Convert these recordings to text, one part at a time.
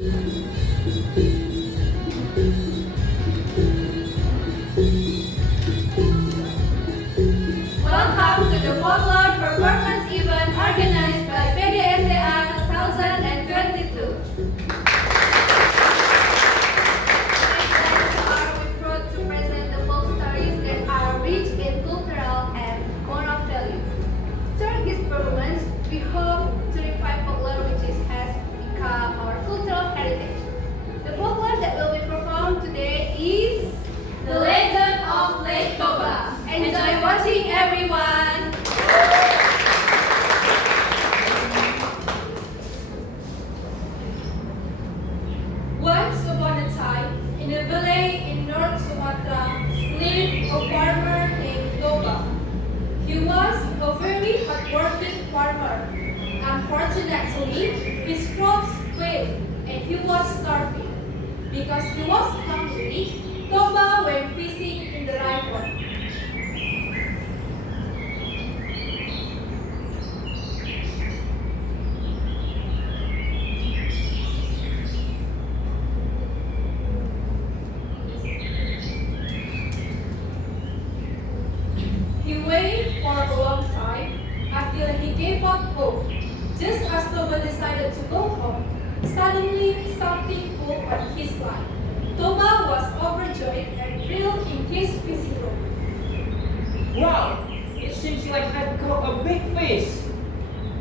Welcome to the folklore performance event organized by PDSDA 2022. We proud to present the folk stories that are rich in cultural and moral value. Through this performance, we hope to revive folklore has become our cultural heritage. The folklore that will be performed today is the legend of Lake Toba. Enjoy watching, everyone! Once upon a time, in a village in North Sumatra, lived a farmer named Toba. He was a very hardworking farmer. Unfortunately, his crops failed and he was starving. Because he was hungry, Toba went fishing in the river. He waited for a long time until he gave up hope. Just as Toba decided to go home, suddenly something pulled on his line. Toba was overjoyed and thrilled in his fishing rod. Wow! It seems like I caught a big fish.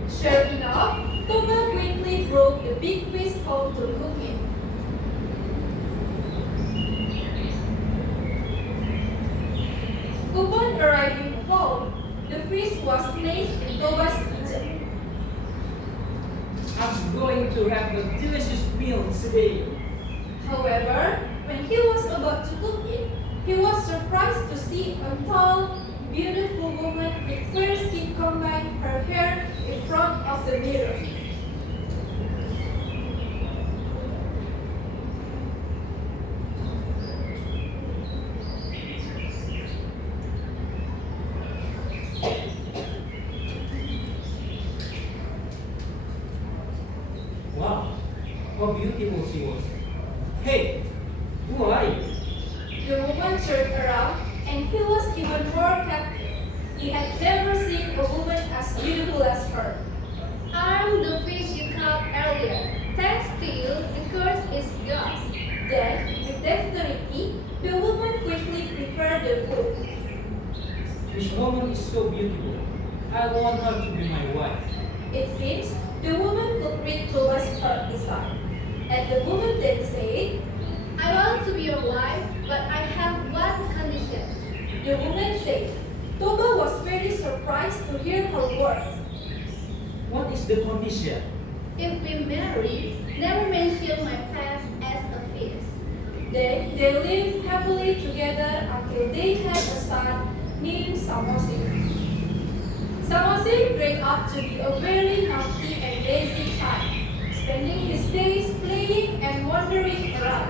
Sure enough, Toba quickly broke the big fish hole to cook it. Upon arriving home, the fish was placed in Toba's kitchen. I'm going to have a delicious meal today. However, when he was about to cook it, he was surprised to see a tall, beautiful woman with fair skin combing her hair in front of the mirror. Wow! How beautiful she was. Hey! Who are you? The woman turned around and he was even more captive. He had never seen a woman as beautiful as her. I'm the fish you caught earlier. Thanks to you, the curse is gone. Then, with dexterity, the woman quickly prepared the food. This woman is so beautiful. I want her to be my wife. It seems the woman could read Toba's heart desire. And the woman then said, I want to be your wife, but I have one condition. The woman said. Toba was very surprised to hear her words. What is the condition? If we marry, never mention my past as a fish. Then they lived happily together until they had a son named Samosir. Samosir grew up to be a very naughty and lazy child, spending his days playing and wandering around.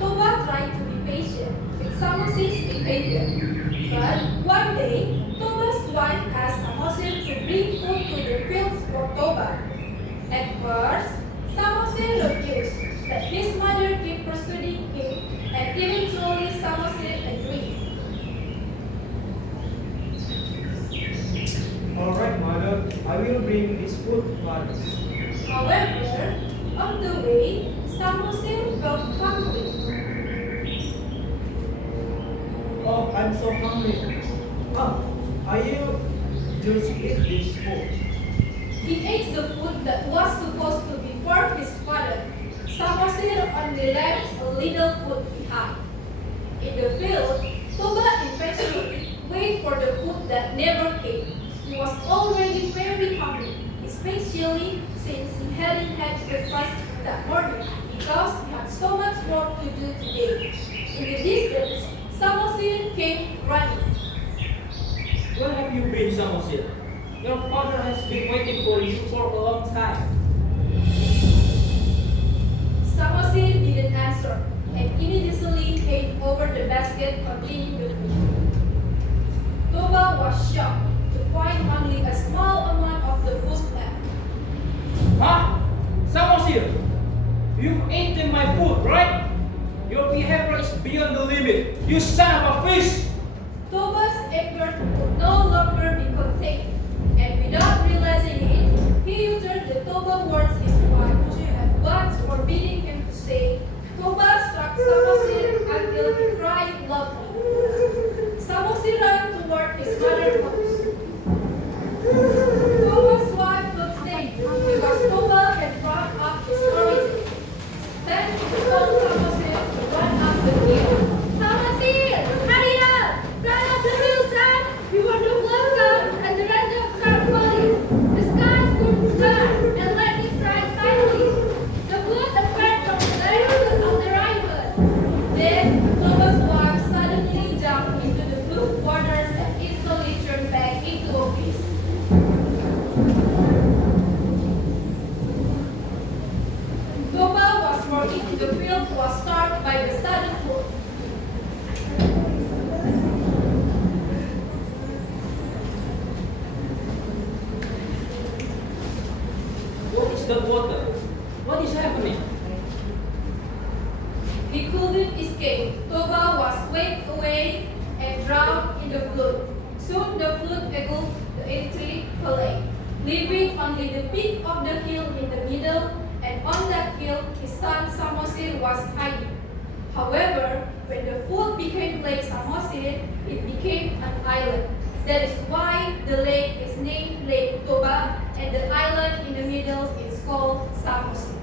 Toba tried to be patient with Samosir's behavior. But one day, Toba's wife asked Samosir to bring food to the fields for Toba. At first, Samosir refused, but his mother kept persuading him, and eventually Samosir agreed. Alright, mother, I will bring this food to father. However, on the way, Samosir felt hungry. Oh, I'm so hungry. I will just eat this food. He ate the food that was supposed to be for his father. Samosir only left a little food behind. In the field, Toba impatiently waited for the food that never came. He was already very hungry, especially since he hadn't had breakfast that morning because he had so much work to do today. In the distance, Samosir came running. Where have you been, Samosir? Your father has been waiting for you for a long time. Samosir didn't answer and immediately handed over the basket containing the food. Toba was shocked to find only a small amount of the food left. Huh? Samosir! You eaten my food, right? Your behavior is beyond the limit. You son of a fish! Toba's anger could no longer be contained, and without realizing it, he uttered the Toba words his wife had once forbidding him to say. Toba struck Samosir until he cried loudly. Samosir ran toward his mother's house. Toba's wife could stay because Toba had brought up his origin. Then he told Samosir to run up the hill. Samosir, hurry up! Run up the hill, son! Before the flood comes and the raindrops start falling. The skies turn dark and lightning strikes suddenly. The flood appeared from the direction of the river. Then Toba's wife suddenly jumped into the flood waters and instantly turned back into a fish. Toba was working in the field was struck by the sudden flood. What is that water? What is happening? He couldn't escape. Toba was swept away and drowned in the flood. Soon the flood engulfed the entire valley, leaving only the peak of the hill in the middle, and on that hill his son Samosir was hiding. However, when the flood became Lake Samosir, it became an island. That is why the lake is named Lake Toba, and the island in the middle is called Samosir.